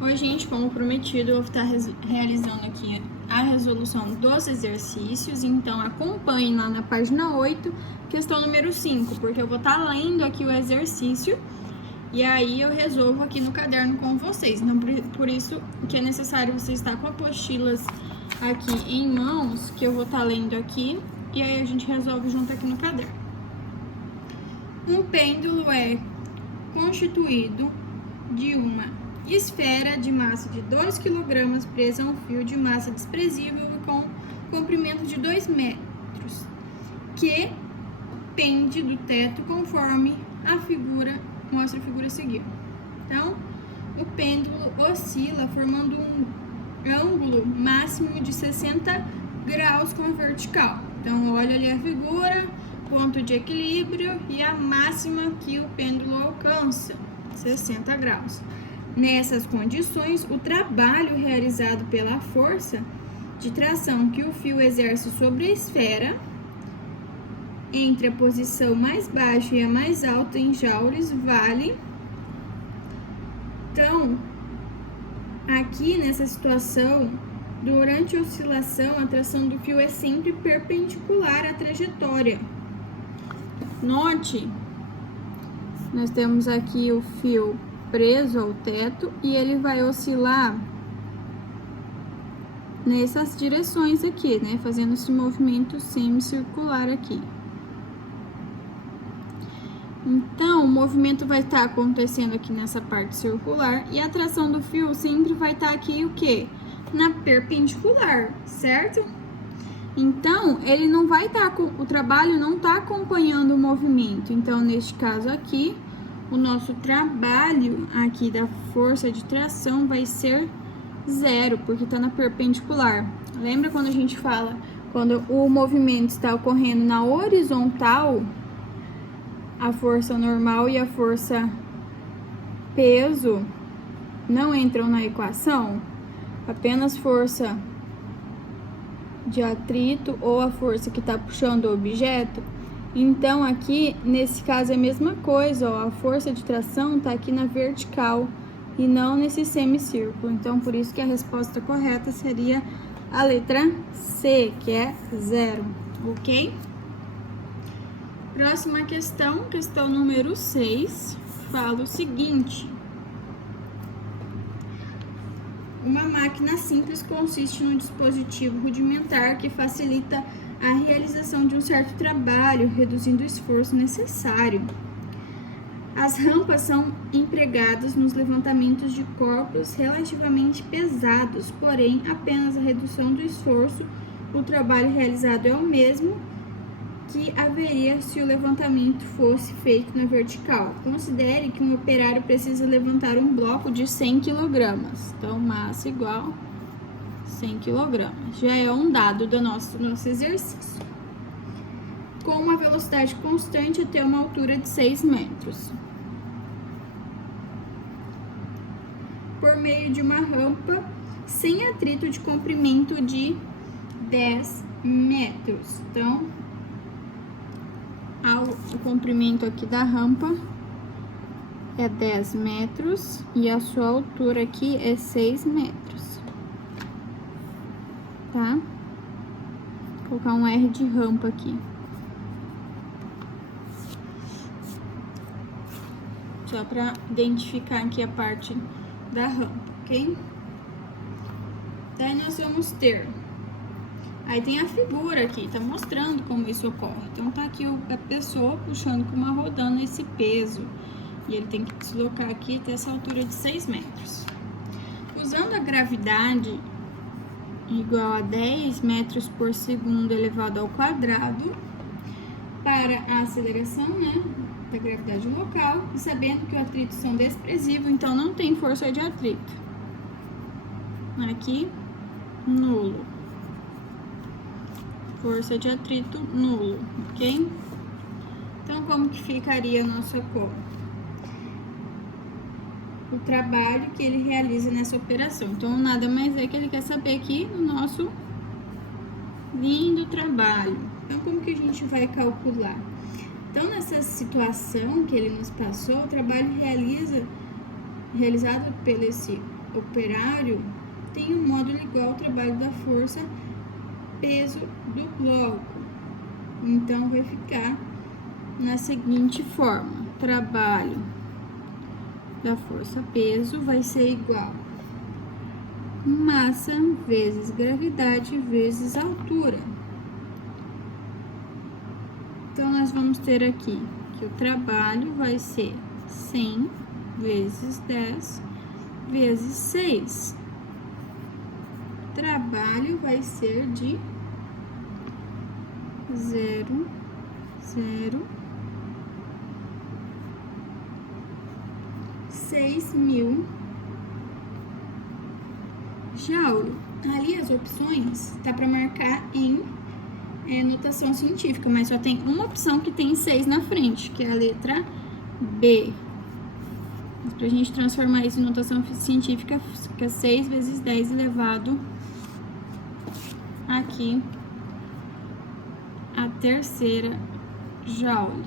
Oi, gente, como prometido, eu vou estar realizando aqui a resolução dos exercícios, então acompanhe lá na página 8, questão número 5, porque eu vou estar lendo aqui o exercício e aí eu resolvo aqui no caderno com vocês. Então, por isso que é necessário você estar com apostilas aqui em mãos, que eu vou estar lendo aqui, e aí a gente resolve junto aqui no caderno. Um pêndulo é constituído de uma esfera de massa de 2 kg presa a um fio de massa desprezível e com comprimento de 2 metros, que pende do teto conforme a figura mostra a figura a seguir. Então, o pêndulo oscila formando um ângulo máximo de 60 graus com a vertical. Então, olha ali a figura, ponto de equilíbrio e a máxima que o pêndulo alcança, 60 graus. Nessas condições, o trabalho realizado pela força de tração que o fio exerce sobre a esfera, entre a posição mais baixa e a mais alta em joules, vale. Então, aqui nessa situação, durante a oscilação, a tração do fio é sempre perpendicular à trajetória. Note, nós temos aqui o fio preso ao teto e ele vai oscilar nessas direções aqui, né? Fazendo esse movimento semicircular aqui. Então, o movimento vai estar acontecendo aqui nessa parte circular e a tração do fio sempre vai estar aqui o quê? Na perpendicular, certo? Então, ele não vai estar, o trabalho não está acompanhando o movimento. Então, neste caso aqui, o nosso trabalho aqui da força de tração vai ser 0, porque está na perpendicular. Lembra quando a gente fala, quando o movimento está ocorrendo na horizontal, a força normal e a força peso não entram na equação? Apenas força de atrito ou a força que está puxando o objeto. Então, aqui, nesse caso, é a mesma coisa, ó, a força de tração está aqui na vertical e não nesse semicírculo. Então, por isso que a resposta correta seria a letra C, que é 0, ok? Próxima questão, questão número 6, fala o seguinte. Uma máquina simples consiste num dispositivo rudimentar que facilita a realização de um certo trabalho, reduzindo o esforço necessário. As rampas são empregadas nos levantamentos de corpos relativamente pesados, porém, apenas a redução do esforço, o trabalho realizado é o mesmo que haveria se o levantamento fosse feito na vertical. Considere que um operário precisa levantar um bloco de 100 kg. Então, massa igual 100 kg. Já é um dado do nosso exercício. Com uma velocidade constante até uma altura de 6 metros. Por meio de uma rampa sem atrito de comprimento de 10 metros. Então, o comprimento aqui da rampa é 10 metros e a sua altura aqui é 6 metros. Tá? Vou colocar um R de rampa aqui. Só para identificar aqui a parte da rampa, ok? Daí nós vamos ter... Aí tem a figura aqui, tá mostrando como isso ocorre. Então, tá aqui a pessoa puxando com uma rodando esse peso. E ele tem que deslocar aqui até essa altura de 6 metros. Usando a gravidade igual a 10 metros por segundo elevado ao quadrado para a aceleração, né, da gravidade local, e sabendo que o atrito são desprezíveis, então não tem força de atrito. Aqui, nulo. Força de atrito nulo, ok? Então, como que ficaria a nossa conta? O trabalho que ele realiza nessa operação. Então, nada mais é que ele quer saber aqui no nosso lindo trabalho. Então, como que a gente vai calcular? Então, nessa situação que ele nos passou, o trabalho realizado pelo esse operário tem um módulo igual ao trabalho da força peso do bloco. Então, vai ficar na seguinte forma: trabalho da força peso vai ser igual massa vezes gravidade vezes altura. Então, nós vamos ter aqui que o trabalho vai ser 100 vezes 10 vezes 6. Trabalho vai ser de 6.000 joule. Ali as opções tá para marcar em notação científica, mas só tem uma opção que tem 6 na frente, que é a letra B. Mas pra gente transformar isso em notação científica, fica 6 vezes 10 elevado aqui a terceira joule.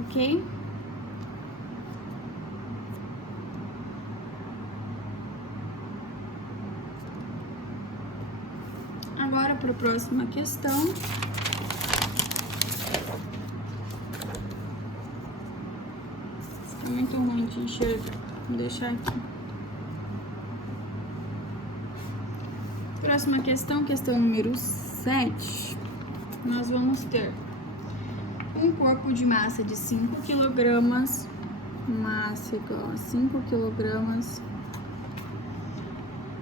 Ok? Agora, para a próxima questão. Está muito ruim de enxergar. Vou deixar aqui. Próxima questão, questão número 7. Nós vamos ter um corpo de massa de 5 kg, massa igual a 5 kg,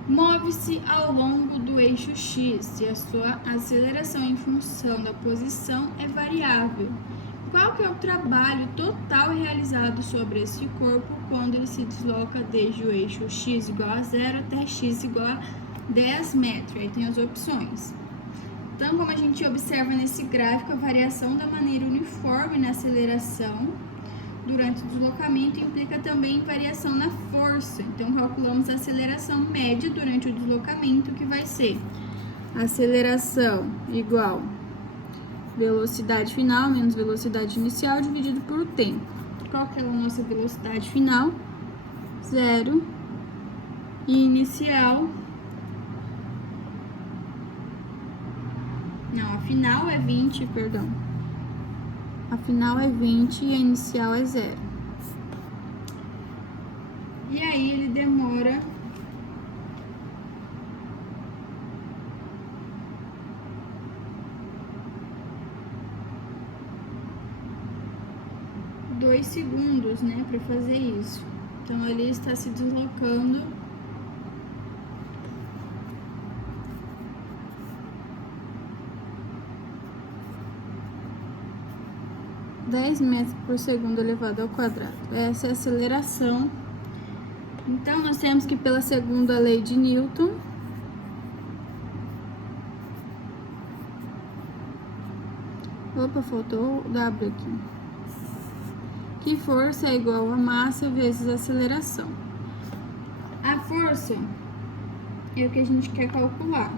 move-se ao longo do eixo X e a sua aceleração em função da posição é variável. Qual que é o trabalho total realizado sobre esse corpo quando ele se desloca desde o eixo X igual a 0 até X igual a 10 metros? Aí tem as opções. Então, como a gente observa nesse gráfico, a variação da maneira uniforme na aceleração durante o deslocamento implica também variação na força. Então, calculamos a aceleração média durante o deslocamento, que vai ser aceleração igual velocidade final menos velocidade inicial dividido por tempo. Qual que é a nossa velocidade final? 0. E inicial... Não, a final é 20, perdão. A final é 20 e a inicial é 0. E aí ele demora 2 segundos, né, para fazer isso. Então ele está se deslocando 10 metros por segundo elevado ao quadrado. Essa é a aceleração. Então, nós temos que, pela segunda lei de Newton, opa, faltou o W aqui. Que força é igual a massa vezes a aceleração. A força é o que a gente quer calcular.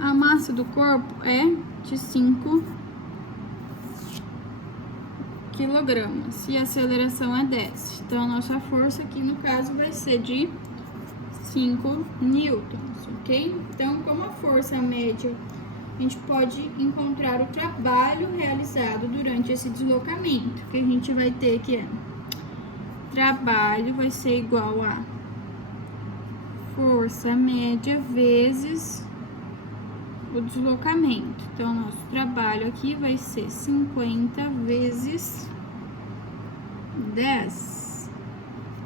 A massa do corpo é de 5 quilogramas e a aceleração é 10. Então, a nossa força aqui, no caso, vai ser de 5 newtons, ok? Então, como a força média, a gente pode encontrar o trabalho realizado durante esse deslocamento, que a gente vai ter que trabalho vai ser igual a força média vezes o deslocamento. Então, nosso trabalho aqui vai ser 50 vezes 10,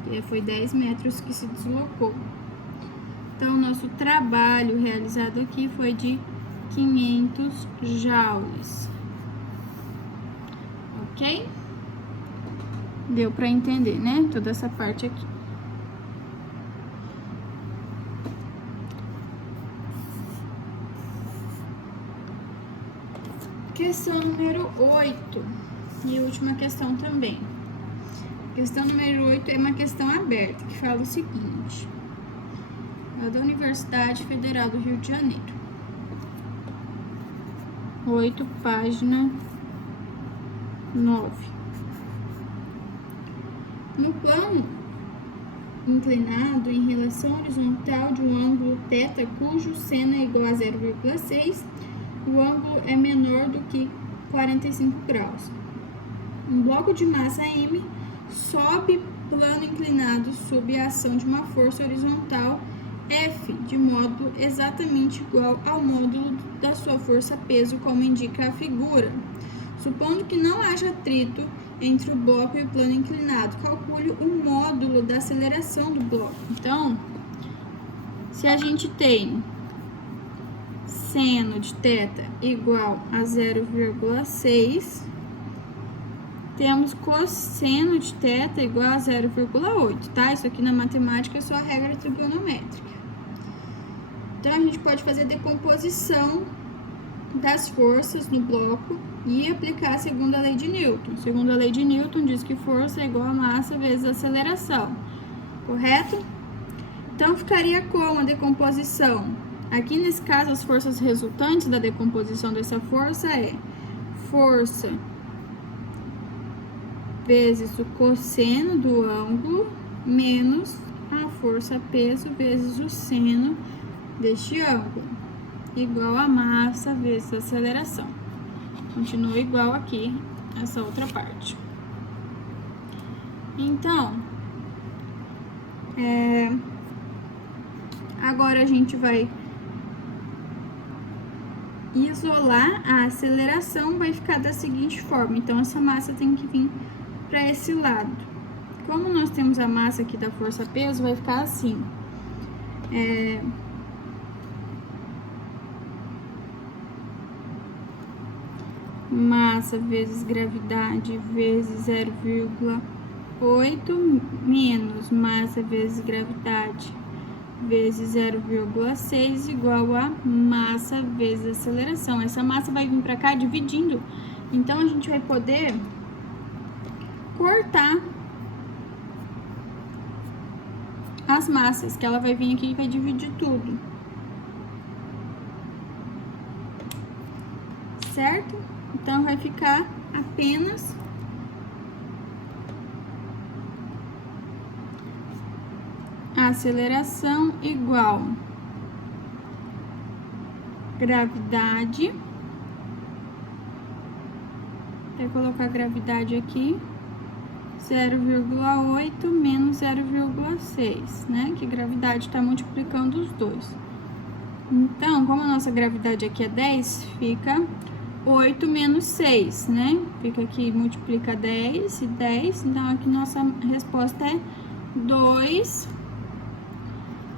que foi 10 metros que se deslocou. Então, nosso trabalho realizado aqui foi de 500 joules. Ok? Deu para entender, né? Toda essa parte aqui. Questão número 8 e última questão também. Questão número 8 é uma questão aberta, que fala o seguinte: é da Universidade Federal do Rio de Janeiro. 8, página 9. No plano inclinado em relação horizontal de um ângulo θ cujo seno é igual a 0,6, o ângulo é menor do que 45 graus. Um bloco de massa M sobe plano inclinado sob a ação de uma força horizontal F, de modo exatamente igual ao módulo da sua força-peso, como indica a figura. Supondo que não haja atrito entre o bloco e o plano inclinado, calcule o módulo da aceleração do bloco. Então, se a gente tem seno de θ igual a 0,6, temos cosseno de θ igual a 0,8, tá? Isso aqui na matemática é só a regra trigonométrica. Então, a gente pode fazer decomposição das forças no bloco e aplicar a segunda lei de Newton. Segundo a lei de Newton, diz que força é igual a massa vezes aceleração, correto? Então, ficaria como a decomposição? Aqui, nesse caso, as forças resultantes da decomposição dessa força é força vezes o cosseno do ângulo menos a força-peso vezes o seno deste ângulo, igual a massa vezes a aceleração. Continua igual aqui, essa outra parte. Então, agora a gente vai isolar a aceleração, vai ficar da seguinte forma. Então, essa massa tem que vir para esse lado. Como nós temos a massa aqui da força-peso, vai ficar assim. Massa vezes gravidade vezes 0,8 menos massa vezes gravidade vezes 0,6 igual a massa vezes aceleração. Essa massa vai vir para cá dividindo. Então, a gente vai poder cortar as massas, que ela vai vir aqui e vai dividir tudo. Certo? Então, vai ficar apenas a aceleração igual gravidade. Vou colocar gravidade aqui, 0,8 menos 0,6, né? Que gravidade está multiplicando os dois. Então, como a nossa gravidade aqui é 10, fica 8 menos 6, né? Fica aqui, multiplica 10 e 10. Então, aqui nossa resposta é 2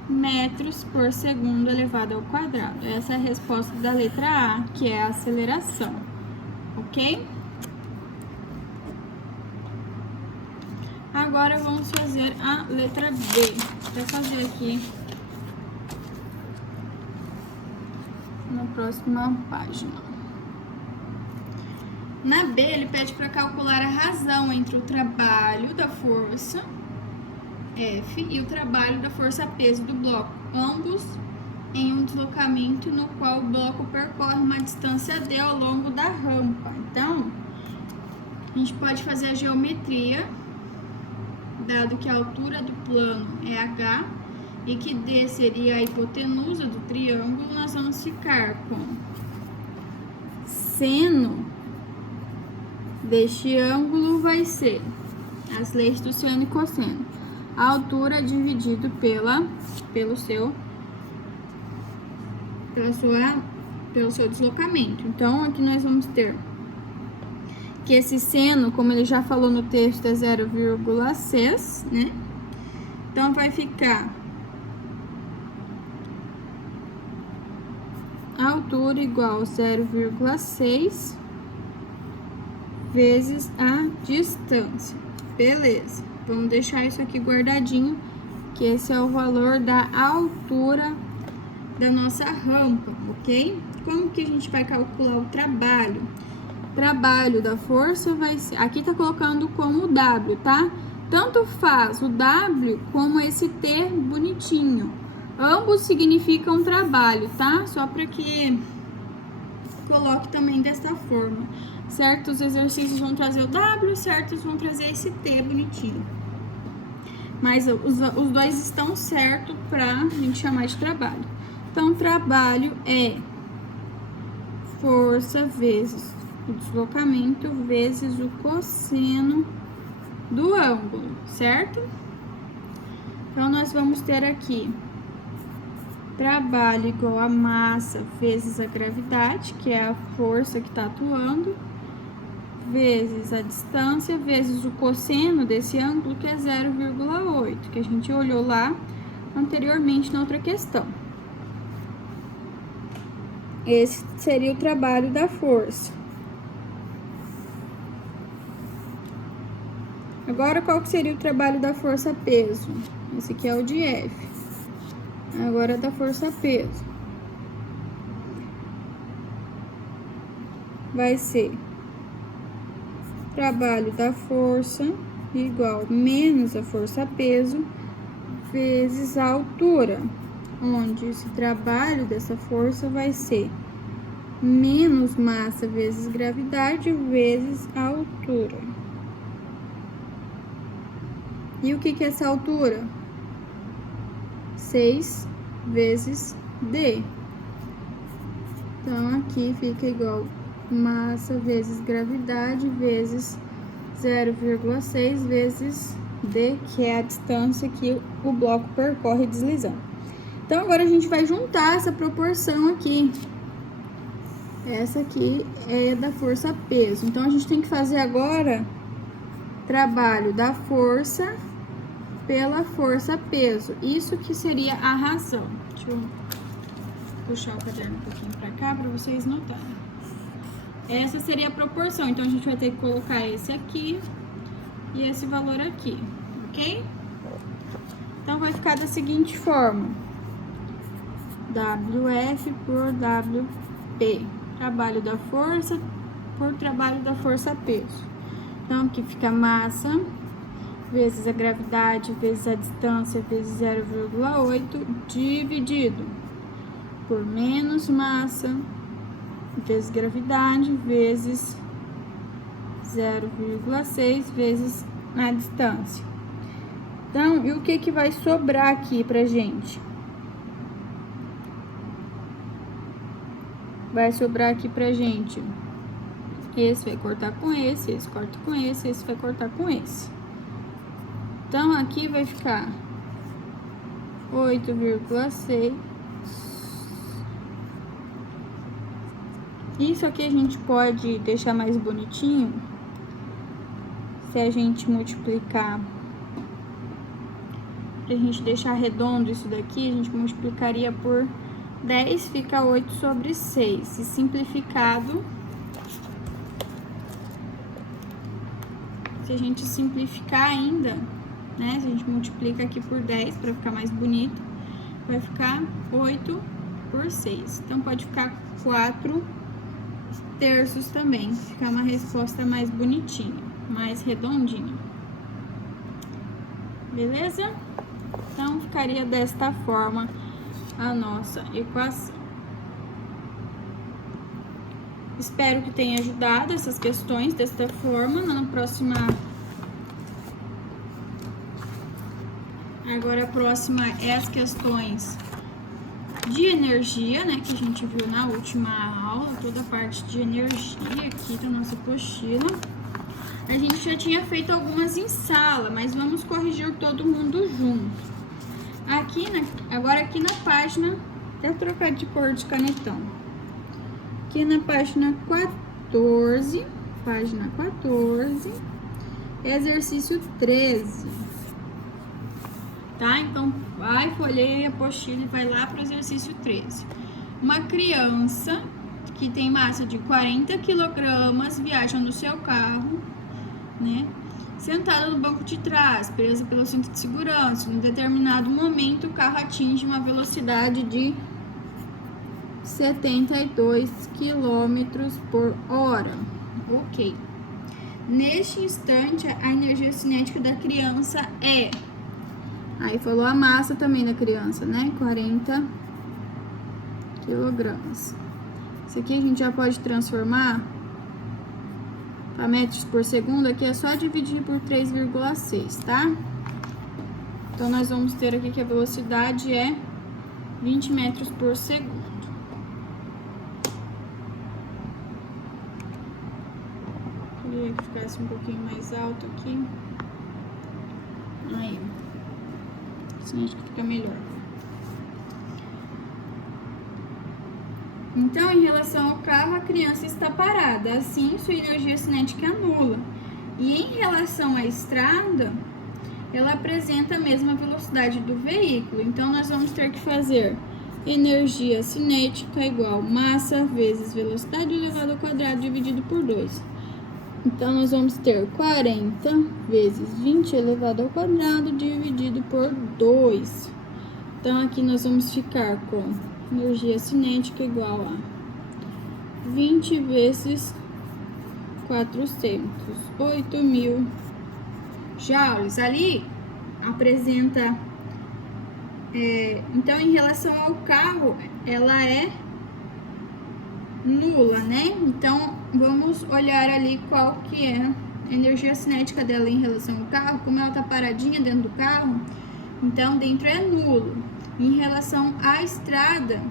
metros por segundo elevado ao quadrado. Essa é a resposta da letra A, que é a aceleração, ok? Agora, vamos fazer a letra B. Vou fazer aqui na próxima página. Na B, ele pede para calcular a razão entre o trabalho da força F e o trabalho da força-peso do bloco, ambos em um deslocamento no qual o bloco percorre uma distância D ao longo da rampa. Então, a gente pode fazer a geometria, dado que a altura do plano é H e que D seria a hipotenusa do triângulo, nós vamos ficar com seno deste ângulo vai ser as leis do seno e cosseno. A altura dividido pelo seu deslocamento. Então, aqui nós vamos ter que esse seno, como ele já falou no texto, é 0,6, né? Então, vai ficar a altura igual a 0,6 vezes a distância. Beleza. Vamos deixar isso aqui guardadinho, que esse é o valor da altura da nossa rampa, ok? Como que a gente vai calcular o trabalho? O trabalho da força vai ser... Aqui tá colocando como W, tá? Tanto faz o W como esse T bonitinho. Ambos significam trabalho, tá? Só para que coloque também desta forma. Certos exercícios vão trazer o W, certos vão trazer esse T bonitinho. Mas os dois estão certos pra gente chamar de trabalho. Então, trabalho é força vezes o deslocamento vezes o cosseno do ângulo, certo? Então, nós vamos ter aqui trabalho igual a massa vezes a gravidade, que é a força que está atuando, vezes a distância, vezes o cosseno desse ângulo, que é 0,8, que a gente olhou lá anteriormente na outra questão. Esse seria o trabalho da força. Agora, qual que seria o trabalho da força-peso? Esse aqui é o de F. Agora, da força-peso. Vai ser trabalho da força igual menos a força-peso vezes a altura, onde esse trabalho dessa força vai ser menos massa vezes gravidade vezes a altura. E o que é essa altura? 6 vezes D. Então, aqui fica igual massa vezes gravidade vezes 0,6 vezes D, que é a distância que o bloco percorre deslizando. Então, agora a gente vai juntar essa proporção aqui. Essa aqui é da força-peso. Então, a gente tem que fazer agora trabalho da força pela força-peso. Isso que seria a razão. Deixa eu puxar o caderno um pouquinho pra cá para vocês notarem. Essa seria a proporção. Então, a gente vai ter que colocar esse aqui e esse valor aqui, ok? Então, vai ficar da seguinte forma. WF por WP. Trabalho da força por trabalho da força-peso. Então, aqui fica massa vezes a gravidade vezes a distância vezes 0,8 dividido por menos massa vezes gravidade vezes 0,6 vezes a distância. Então, e o que vai sobrar aqui pra gente? Vai sobrar aqui pra gente. Esse vai cortar com esse corta com esse vai cortar com esse. Então, aqui vai ficar 8,6. Isso aqui a gente pode deixar mais bonitinho. Se a gente multiplicar, pra gente deixar redondo isso daqui, a gente multiplicaria por 10, fica 8 sobre 6. E simplificado, se a gente simplificar ainda, né? Se a gente multiplica aqui por 10 para ficar mais bonito, vai ficar 8 por 6. Então, pode ficar 4 terços também. Ficar uma resposta mais bonitinha, mais redondinha. Beleza? Então, ficaria desta forma a nossa equação. Espero que tenha ajudado essas questões desta forma. Na próxima... Agora, a próxima é as questões de energia, né? Que a gente viu na última aula, toda a parte de energia aqui da nossa apostila. A gente já tinha feito algumas em sala, mas vamos corrigir todo mundo junto. Agora aqui na página, até trocar de cor de canetão. Aqui na página 14, exercício 13. Tá? Então, vai, folheia a apostila e vai lá para o exercício 13. Uma criança que tem massa de 40 kg viaja no seu carro, né? Sentada no banco de trás, presa pelo cinto de segurança. Em determinado momento, o carro atinge uma velocidade de 72 km por hora. Ok. Neste instante, a energia cinética da criança é... Aí falou a massa também da criança, né? 40 kg. Isso aqui a gente já pode transformar para metros por segundo. Aqui é só dividir por 3,6, tá? Então, nós vamos ter aqui que a velocidade é 20 metros por segundo. Queria que ficasse um pouquinho mais alto aqui. Aí. Assim acho que fica melhor. Então, em relação ao carro, a criança está parada. Assim, sua energia cinética é nula. E em relação à estrada, ela apresenta a mesma velocidade do veículo. Então, nós vamos ter que fazer energia cinética igual massa vezes velocidade elevado ao quadrado dividido por 2. Então, nós vamos ter 40 vezes 20 elevado ao quadrado dividido por 2. Então, aqui nós vamos ficar com energia cinética igual a 20 vezes 400, 8.000 joules. Ali apresenta... então, em relação ao carro, ela é nula, né? Então, vamos olhar ali qual que é a energia cinética dela em relação ao carro. Como ela tá paradinha dentro do carro, então dentro é nulo. Em relação à estrada,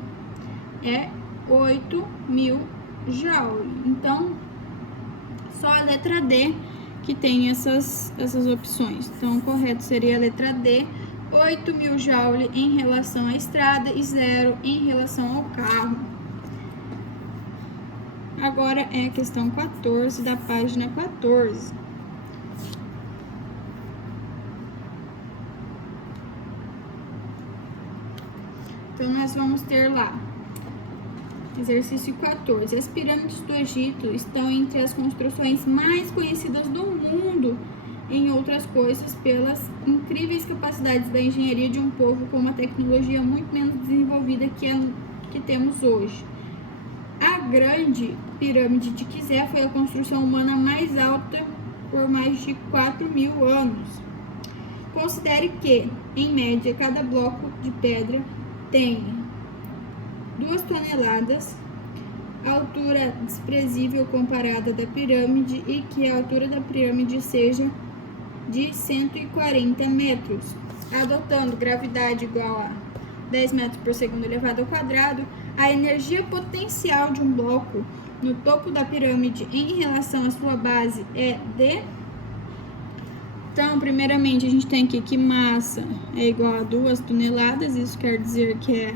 é 8.000 joules. Então, só a letra D que tem essas opções. Então, o correto seria a letra D, 8.000 joules em relação à estrada e 0 em relação ao carro. Agora é a questão 14 da página 14. Então, nós vamos ter lá, exercício 14. As pirâmides do Egito estão entre as construções mais conhecidas do mundo, em outras coisas, pelas incríveis capacidades da engenharia de um povo com uma tecnologia muito menos desenvolvida que temos hoje. A grande pirâmide de Gizé foi a construção humana mais alta por mais de 4.000 anos. Considere que, em média, cada bloco de pedra tem 2 toneladas, altura desprezível comparada da pirâmide, e que a altura da pirâmide seja de 140 metros. Adotando gravidade igual a 10 metros por segundo elevado ao quadrado, a energia potencial de um bloco no topo da pirâmide em relação à sua base é de... Então, primeiramente, a gente tem aqui que massa é igual a 2 toneladas, isso quer dizer que é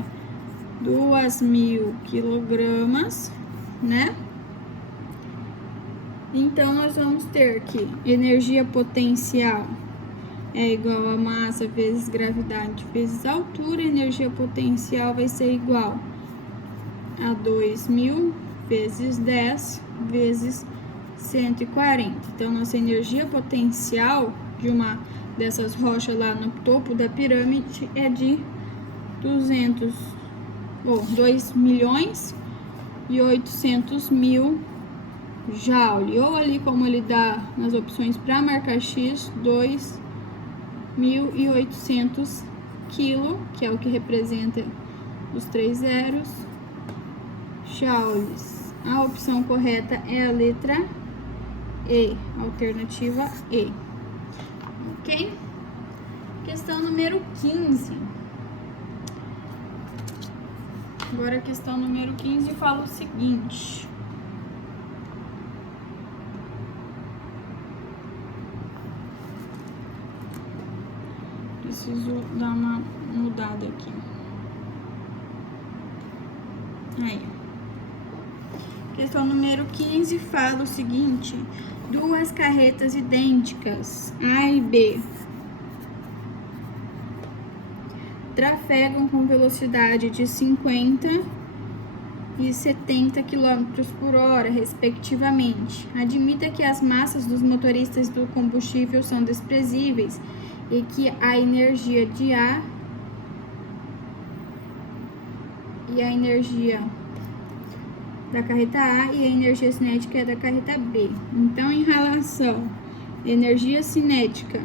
2.000 quilogramas, né? Então, nós vamos ter que energia potencial é igual a massa vezes gravidade vezes altura. Energia potencial vai ser igual a 2.000 vezes 10 vezes 140. Então, nossa energia potencial de uma dessas rochas lá no topo da pirâmide é de 2.800.000 joule. Ou ali, como ele dá nas opções para marcar X, 2.800 kg, que é o que representa os 3 zeros, joules. A opção correta é a letra E, alternativa E. Ok? Questão número 15. Agora a questão número 15 fala o seguinte. Preciso dar uma mudada aqui. Aí. Questão número 15 fala o seguinte: 2 carretas idênticas, A e B, trafegam com velocidade de 50 e 70 km por hora, respectivamente. Admita que as massas dos motoristas do combustível são desprezíveis e que a energia de A e a energia da carreta A e a energia cinética é da carreta B. Então, em relação à energia cinética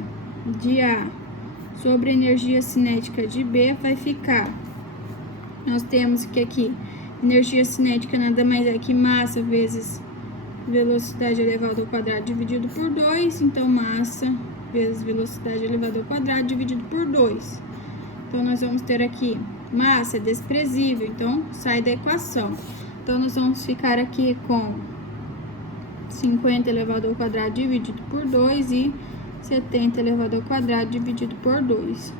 de A sobre a energia cinética de B, vai ficar, nós temos que aqui, energia cinética nada mais é que massa vezes velocidade elevada ao quadrado dividido por 2, então massa vezes velocidade elevado ao quadrado dividido por 2. Então, nós vamos ter aqui massa é desprezível, então sai da equação. Então, nós vamos ficar aqui com 50 elevado ao quadrado dividido por 2 e 70 elevado ao quadrado dividido por 2.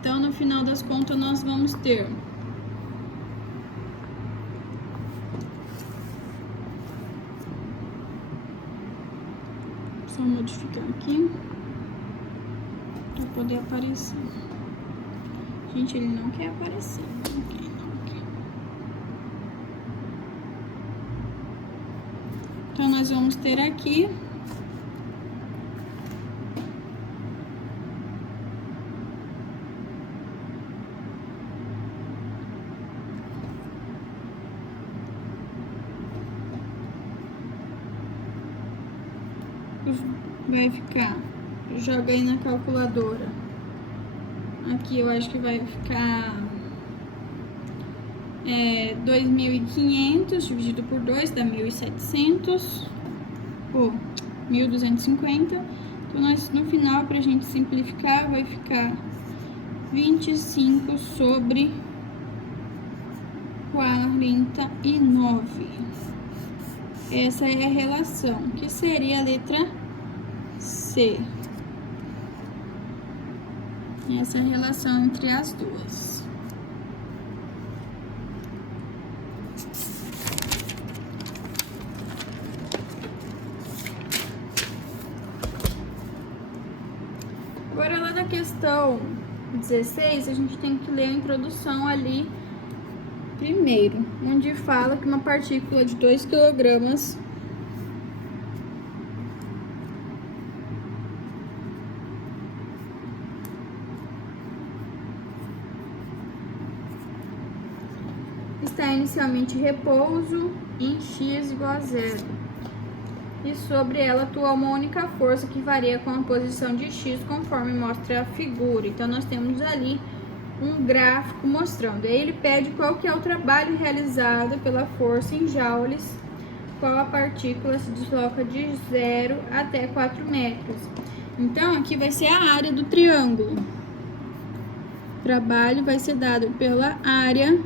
Então, no final das contas, nós vamos ter só modificar aqui para poder aparecer. Gente, ele não quer aparecer. Não quer. Então, nós vamos ter aqui vai ficar, joga aí na calculadora. Aqui eu acho que vai ficar 2.500 dividido por 2 dá 1.700 ou 1.250. Então, nós, no final, pra gente simplificar, vai ficar 25 sobre 49. Essa é a relação, que seria a letra C. Essa é a relação entre as duas. Agora, lá na questão 16, a gente tem que ler a introdução ali primeiro, onde fala que uma partícula de 2 kg está inicialmente em repouso em x igual a 0. E sobre ela atua uma única força que varia com a posição de x, conforme mostra a figura. Então, nós temos ali um gráfico mostrando. Aí ele pede qual que é o trabalho realizado pela força em joules, qual a partícula se desloca de 0 até 4 metros. Então, aqui vai ser a área do triângulo. O trabalho vai ser dado pela área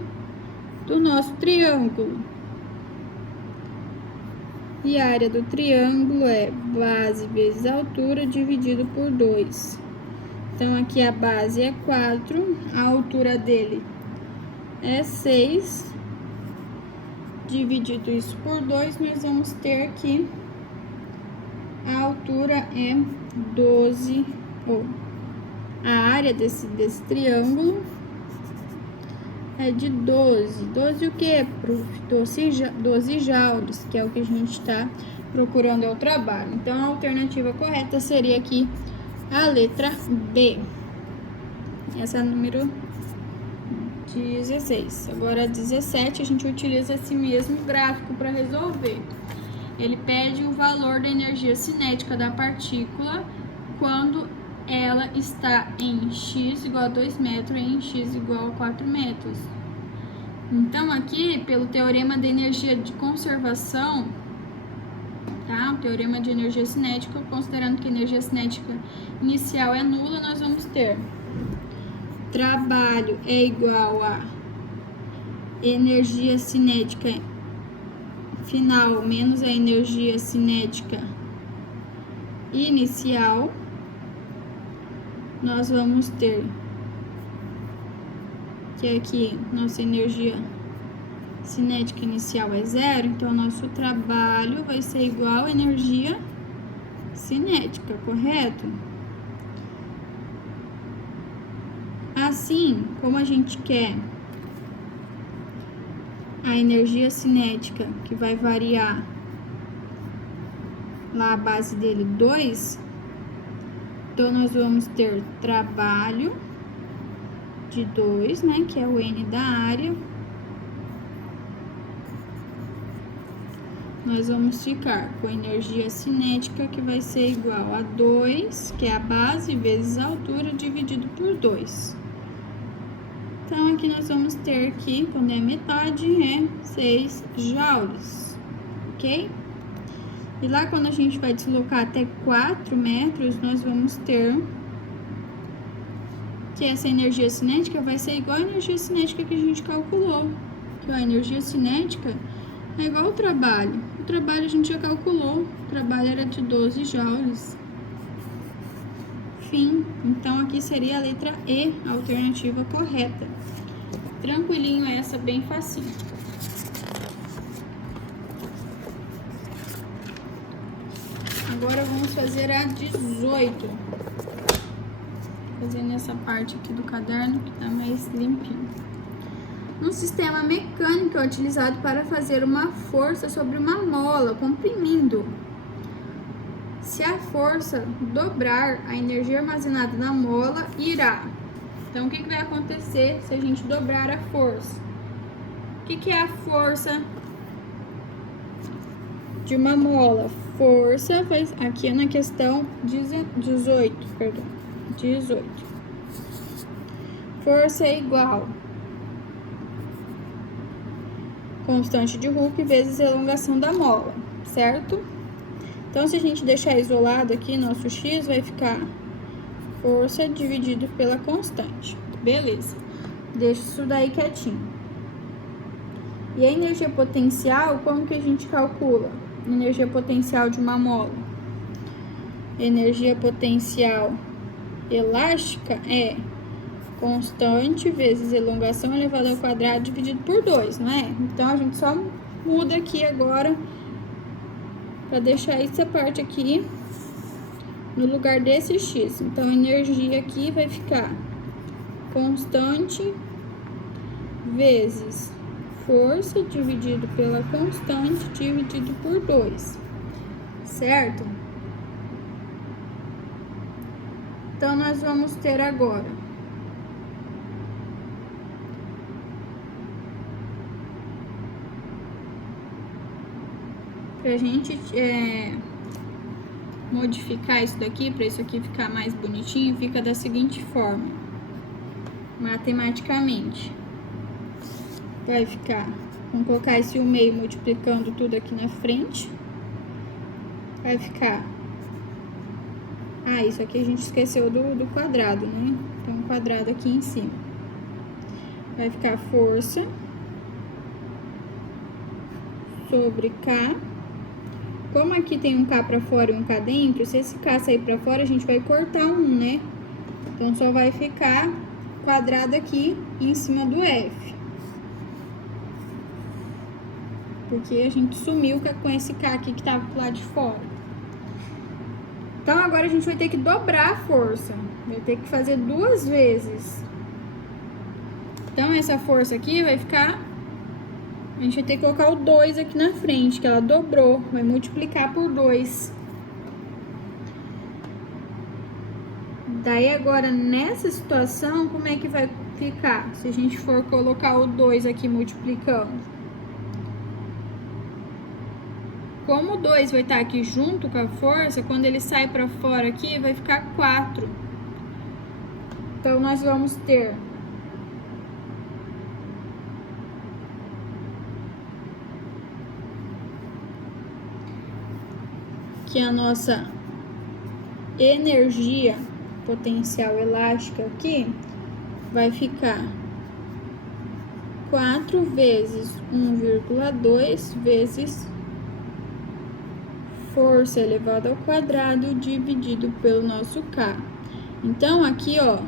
do nosso triângulo. E a área do triângulo é base vezes altura dividido por 2. Então, aqui a base é 4, a altura dele é 6. Dividido isso por 2, nós vamos ter que a altura é 12, ou a área desse triângulo é de 12. 12 o que, prof? 12 joules, que é o que a gente está procurando ao trabalho. Então, a alternativa correta seria aqui a letra B. Essa é a número 16. Agora, a 17, a gente utiliza esse mesmo gráfico para resolver. Ele pede o valor da energia cinética da partícula quando ela está em x igual a 2 metros e em x igual a 4 metros. Então, aqui, pelo teorema da energia de conservação, tá? O teorema de energia cinética, considerando que a energia cinética inicial é nula, nós vamos ter trabalho é igual a energia cinética final menos a energia cinética inicial. Nós vamos ter que aqui nossa energia cinética inicial é 0, então nosso trabalho vai ser igual a energia cinética, correto? Assim, como a gente quer a energia cinética, que vai variar lá a base dele 2, então nós vamos ter trabalho de 2, né, que é o N da área. Nós vamos ficar com a energia cinética, que vai ser igual a 2, que é a base, vezes a altura, dividido por 2. Então, aqui nós vamos ter que, quando é metade, é 6 joules, ok? E lá quando a gente vai deslocar até 4 metros, nós vamos ter que essa energia cinética vai ser igual a energia cinética que a gente calculou. Que a energia cinética é igual ao trabalho. O trabalho a gente já calculou, o trabalho era de 12 joules. Fim. Então aqui seria a letra E, a alternativa correta. Tranquilinho essa, bem facinho. Agora vamos fazer a 18. Fazendo essa parte aqui do caderno que tá mais limpinho. Um sistema mecânico é utilizado para fazer uma força sobre uma mola, comprimindo. Se a força dobrar, a energia armazenada na mola irá. Então, o que vai acontecer se a gente dobrar a força? O que é a força de uma mola? Força, aqui é na questão 18, perdão. 18. Força é igual constante de Hooke vezes elongação da mola, certo? Então, se a gente deixar isolado aqui, nosso X vai ficar força dividido pela constante. Beleza. Deixa isso daí quietinho. E a energia potencial, como que a gente calcula? Energia potencial de uma mola. Energia potencial elástica é constante vezes elongação elevado ao quadrado dividido por 2, não é? Então, a gente só muda aqui agora para deixar essa parte aqui no lugar desse X. Então, a energia aqui vai ficar constante vezes força dividido pela constante dividido por 2, certo? Então, nós vamos ter agora pra gente modificar isso daqui, para isso aqui ficar mais bonitinho, fica da seguinte forma, matematicamente. Vai ficar, vamos colocar esse 1/2 multiplicando tudo aqui na frente. Vai ficar, isso aqui a gente esqueceu do quadrado, né? Tem um quadrado aqui em cima. Vai ficar força sobre K. Como aqui tem um K pra fora e um K dentro, se esse K sair pra fora, a gente vai cortar um, né? Então, só vai ficar quadrado aqui em cima do F. Porque a gente sumiu com esse K aqui que tava pro lado de fora. Então, agora a gente vai ter que dobrar a força. Vai ter que fazer 2 vezes. Então, essa força aqui vai ficar... A gente vai ter que colocar o 2 aqui na frente, que ela dobrou. Vai multiplicar por 2. Daí, agora, nessa situação, como é que vai ficar? Se a gente for colocar o 2 aqui multiplicando. Como o 2 vai estar aqui junto com a força, quando ele sai para fora aqui, vai ficar 4. Então, nós vamos ter... que a nossa energia potencial elástica aqui vai ficar 4 vezes 1,2 vezes força elevado ao quadrado dividido pelo nosso K. Então, aqui, ó,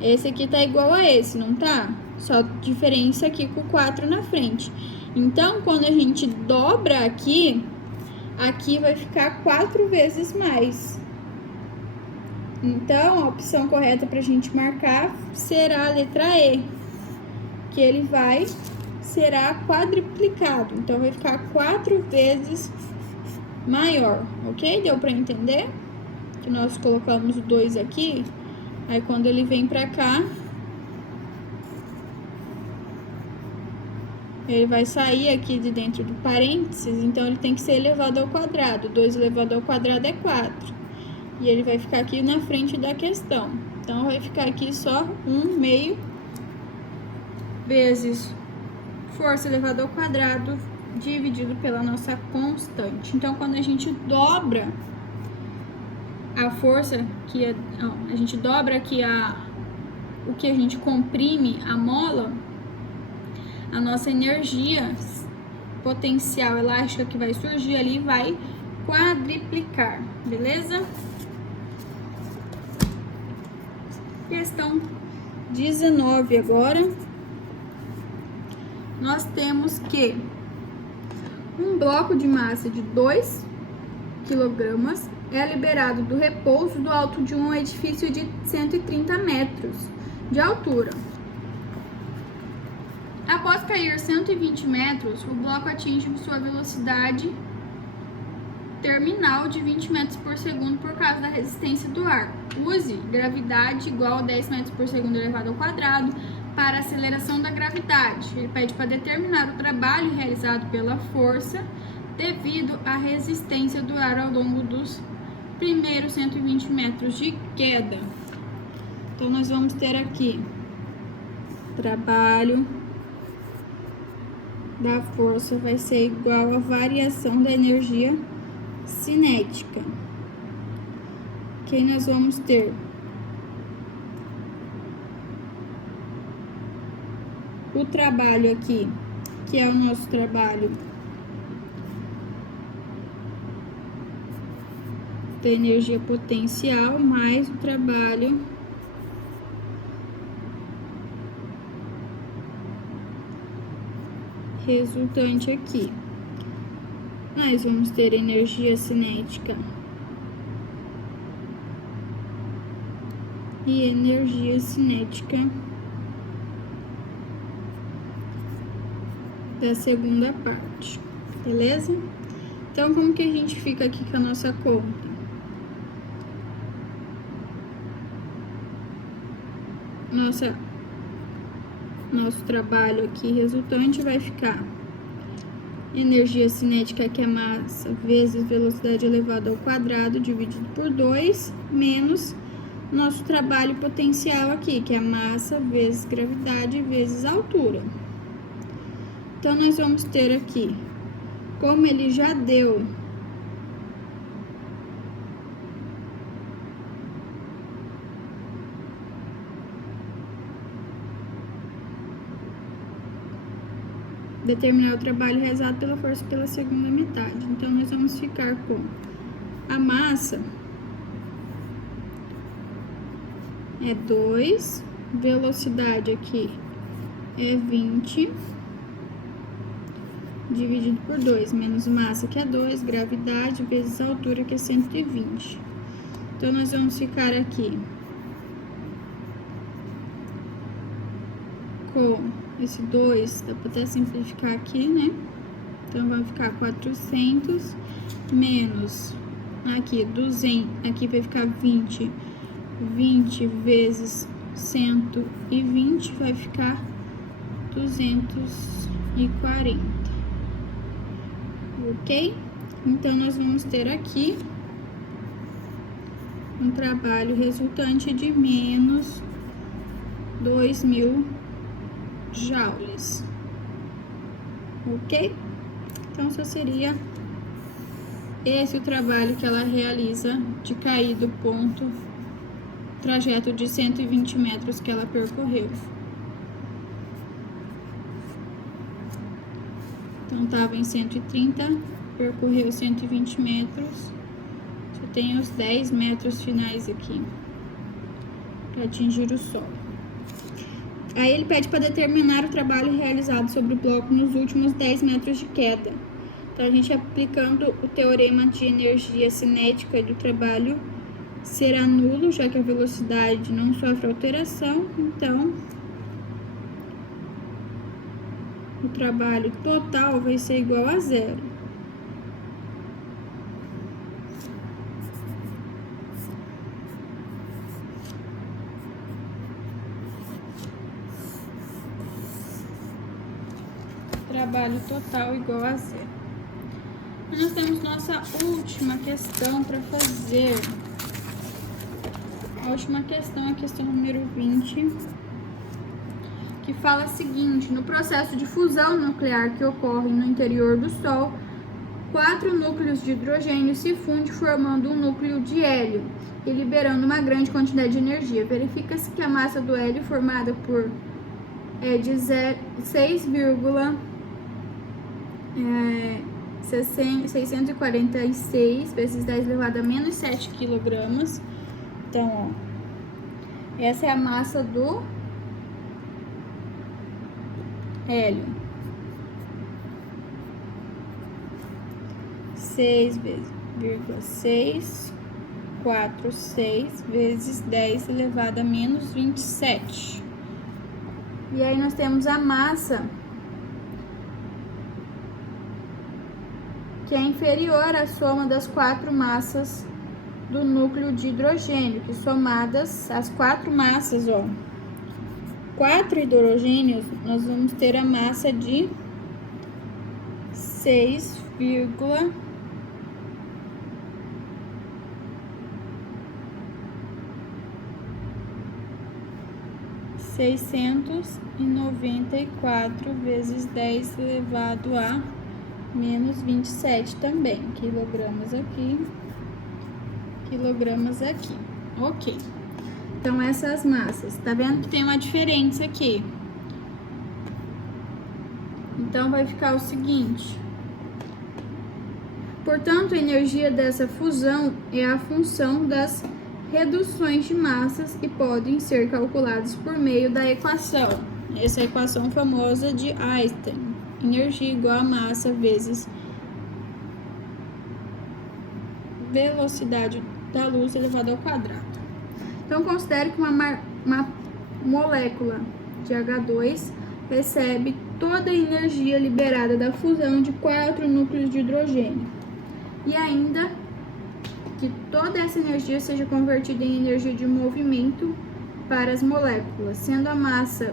esse aqui tá igual a esse, não tá? Só diferença aqui com o 4 na frente. Então, quando a gente dobra aqui, aqui vai ficar 4 vezes mais. Então, a opção correta pra gente marcar será a letra E, que ele será quadruplicado. Então, vai ficar 4 vezes maior, ok? Deu pra entender? Que nós colocamos o 2 aqui, aí quando ele vem pra cá, ele vai sair aqui de dentro do parênteses, então ele tem que ser elevado ao quadrado. 2 elevado ao quadrado é 4. E ele vai ficar aqui na frente da questão. Então, vai ficar aqui só 1/2 vezes força elevada ao quadrado dividido pela nossa constante. Então, quando a gente dobra a força que a gente dobra aqui o que a gente comprime a mola, a nossa energia potencial elástica que vai surgir ali vai quadriplicar, beleza? Questão 19 agora. Nós temos que um bloco de massa de 2 kg é liberado do repouso do alto de um edifício de 130 metros de altura. Após cair 120 metros, o bloco atinge sua velocidade terminal de 20 metros por segundo por causa da resistência do ar. Use gravidade igual a 10 metros por segundo elevado ao quadrado para a aceleração da gravidade. Ele pede para determinar o trabalho realizado pela força devido à resistência do ar ao longo dos primeiros 120 metros de queda. Então, nós vamos ter aqui trabalho da força vai ser igual à variação da energia cinética. Que nós vamos ter o trabalho aqui, que é o nosso trabalho da energia potencial, mais o trabalho resultante aqui. Nós vamos ter energia cinética e energia cinética da segunda parte, beleza? Então, como que a gente fica aqui com a nossa conta? Nosso trabalho aqui resultante vai ficar energia cinética, que é massa, vezes velocidade elevada ao quadrado, dividido por 2, menos nosso trabalho potencial aqui, que é massa, vezes gravidade, vezes altura. Então, nós vamos ter aqui, como ele já deu determinar o trabalho realizado pela força pela segunda metade. Então, nós vamos ficar com a massa é 2, velocidade aqui é 20, dividido por 2, menos massa, que é 2, gravidade, vezes altura, que é 120. Então, nós vamos ficar aqui com esse 2, dá para até simplificar aqui, né? Então, vai ficar 400 menos aqui 200, aqui vai ficar 20, 20 vezes 120 vai ficar 240, ok? Então, nós vamos ter aqui um trabalho resultante de menos 2.000 joules, ok? Então, só seria esse o trabalho que ela realiza de cair do ponto, trajeto de 120 metros que ela percorreu. Então, estava em 130, percorreu 120 metros, só tem os 10 metros finais aqui para atingir o solo. Aí ele pede para determinar o trabalho realizado sobre o bloco nos últimos 10 metros de queda. Então, a gente aplicando o teorema de energia cinética do trabalho será nulo, já que a velocidade não sofre alteração. Então, o trabalho total vai ser igual a 0. Trabalho total igual a 0. Nós temos nossa última questão para fazer. A última questão é a questão número 20, que fala o seguinte: no processo de fusão nuclear que ocorre no interior do Sol, 4 núcleos de hidrogênio se fundem formando um núcleo de hélio e liberando uma grande quantidade de energia. Verifica-se que a massa do hélio formada por de 646 vezes 10 elevado a menos 7 quilogramas. Então, ó, essa é a massa do hélio. 6,646 vezes 10 elevado a menos 27. E aí nós temos a massa que é inferior à soma das 4 massas do núcleo de hidrogênio, que somadas as 4 massas, ó, 4 hidrogênios, nós vamos ter a massa de 6,694 vezes 10 elevado a menos 27 também, quilogramas aqui, ok. Então, essas massas, tá vendo que tem uma diferença aqui? Então, vai ficar o seguinte: portanto, a energia dessa fusão é a função das reduções de massas e podem ser calculadas por meio da equação. Essa é a equação famosa de Einstein. Energia igual a massa vezes velocidade da luz elevado ao quadrado. Então, considere que uma molécula de H2 recebe toda a energia liberada da fusão de 4 núcleos de hidrogênio. E ainda que toda essa energia seja convertida em energia de movimento para as moléculas, sendo a massa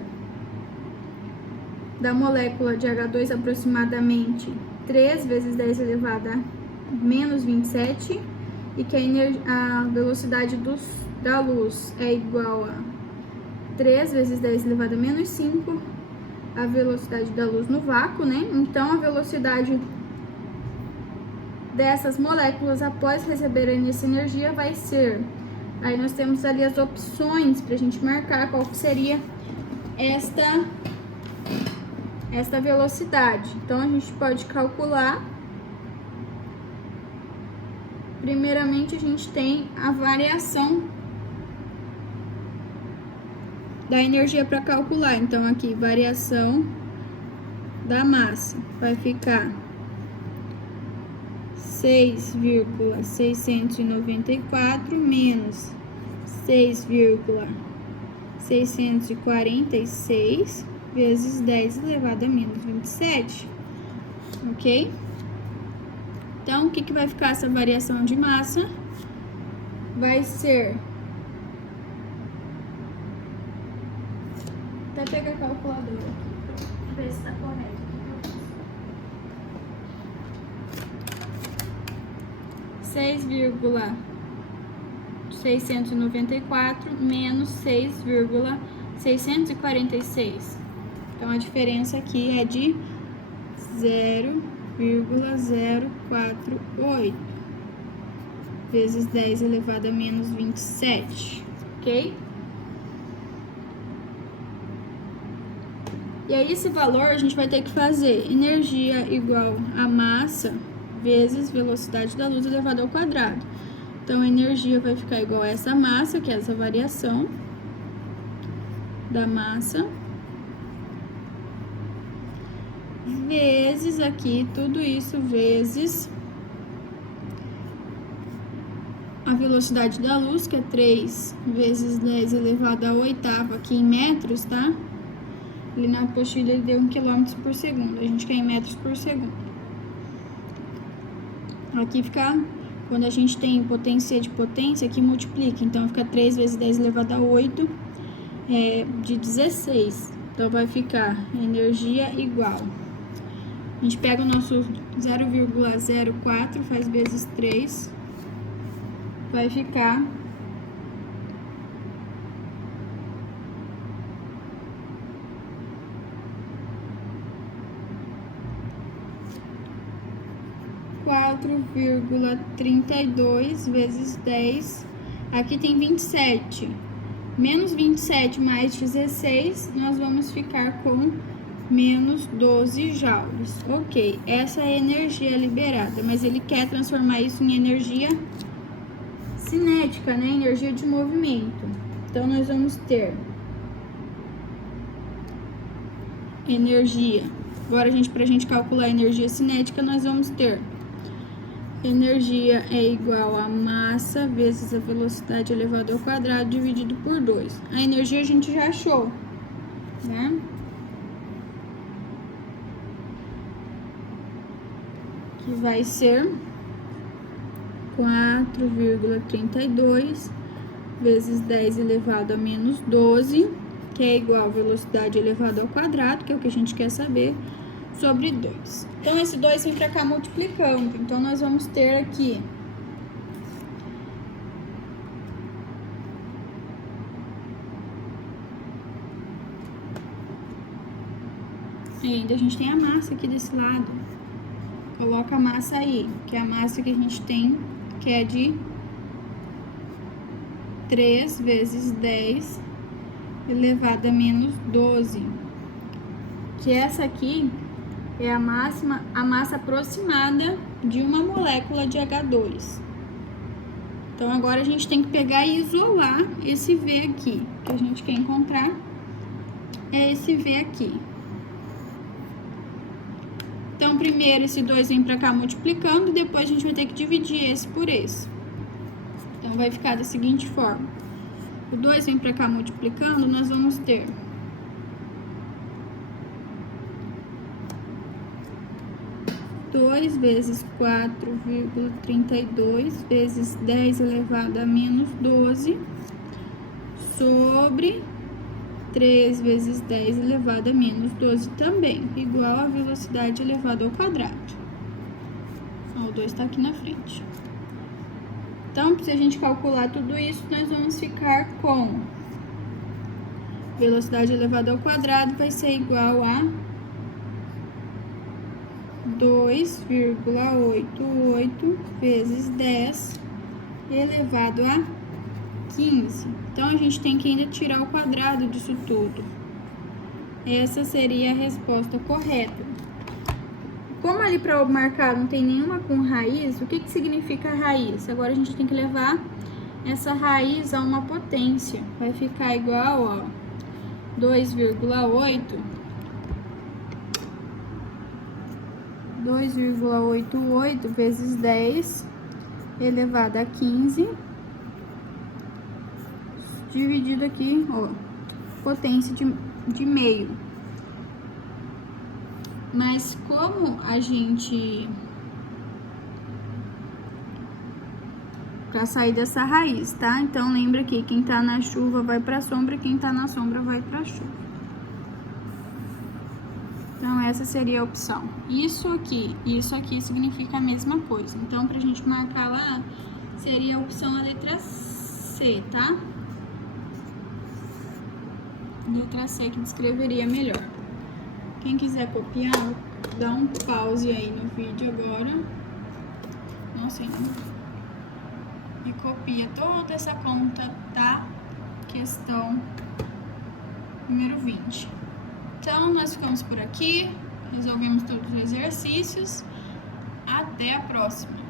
da molécula de H2 aproximadamente 3 vezes 10 elevado a menos 27 e que a velocidade da luz é igual a 3 vezes 10 elevado a menos 5, a velocidade da luz no vácuo, né? Então, a velocidade dessas moléculas após receberem essa energia vai ser... Aí nós temos ali as opções para a gente marcar qual que seria esta velocidade. Então, a gente pode calcular. Primeiramente, a gente tem a variação da energia para calcular. Então, aqui, variação da massa vai ficar 6,694 menos 6,646 vezes 10 elevado a menos 27, ok? Então, o que vai ficar essa variação de massa? Vai ser... Até pegar a calculadora aqui, pra ver se tá correto. 6,694 menos 6,646. Então, a diferença aqui é de 0,048 vezes 10 elevado a menos 27, ok? E aí, esse valor a gente vai ter que fazer energia igual a massa vezes velocidade da luz elevado ao quadrado. Então, a energia vai ficar igual a essa massa, que é essa variação da massa, vezes aqui, tudo isso vezes a velocidade da luz, que é 3 vezes 10 elevado à oitava, aqui em metros, tá? Ali na apostila ele deu 1 km por segundo, a gente quer em metros por segundo. Aqui fica, quando a gente tem potência de potência, aqui multiplica, então fica 3 vezes 10 elevado a 8 de 16. Então, vai ficar energia igual. A gente pega o nosso 0,04, faz vezes 3, vai ficar 0,0 4,32 vezes 10. Aqui tem 27. Menos 27 mais 16, nós vamos ficar com menos 12 joules. Ok, essa é a energia liberada, mas ele quer transformar isso em energia cinética, né? Energia de movimento. Então, nós vamos ter energia. Agora, pra gente calcular a energia cinética, nós vamos ter energia é igual a massa vezes a velocidade elevado ao quadrado dividido por 2. A energia a gente já achou, né? Que vai ser 4,32 vezes 10 elevado a menos 12, que é igual a velocidade elevada ao quadrado, que é o que a gente quer saber, sobre 2. Então, esse 2 vem pra cá multiplicando. Então, nós vamos ter aqui e ainda a gente tem a massa aqui desse lado. Coloca a massa aí, que é a massa que a gente tem, que é de 3 vezes 10 elevado a menos 12. Que essa aqui é a massa aproximada de uma molécula de H2. Então, agora a gente tem que pegar e isolar esse V aqui. O que a gente quer encontrar é esse V aqui. Então, primeiro esse 2 vem pra cá multiplicando, depois a gente vai ter que dividir esse por esse. Então, vai ficar da seguinte forma. O 2 vem pra cá multiplicando, nós vamos ter 2 vezes 4,32 vezes 10 elevado a menos 12 sobre 3 vezes 10 elevado a menos 12 também, igual a velocidade elevada ao quadrado. Ó, o 2 está aqui na frente. Então, se a gente calcular tudo isso, nós vamos ficar com velocidade elevada ao quadrado vai ser igual a 2,88 vezes 10 elevado a 15. Então, a gente tem que ainda tirar o quadrado disso tudo. Essa seria a resposta correta. Como ali para marcar não tem nenhuma com raiz, o que significa raiz? Agora, a gente tem que levar essa raiz a uma potência. Vai ficar igual, ó, 2,88 vezes 10 elevado a 15, dividido aqui, ó, potência de meio. Mas como a gente, para sair dessa raiz, tá? Então, lembra que quem tá na chuva vai pra sombra, quem tá na sombra vai pra chuva. Então, essa seria a opção. Isso aqui significa a mesma coisa. Então, pra gente marcar lá, seria a opção a letra C, tá? Letra C que descreveria melhor. Quem quiser copiar, dá um pause aí no vídeo agora. Nossa, e copia toda essa conta da questão número 20. Então, nós ficamos por aqui, resolvemos todos os exercícios. Até a próxima!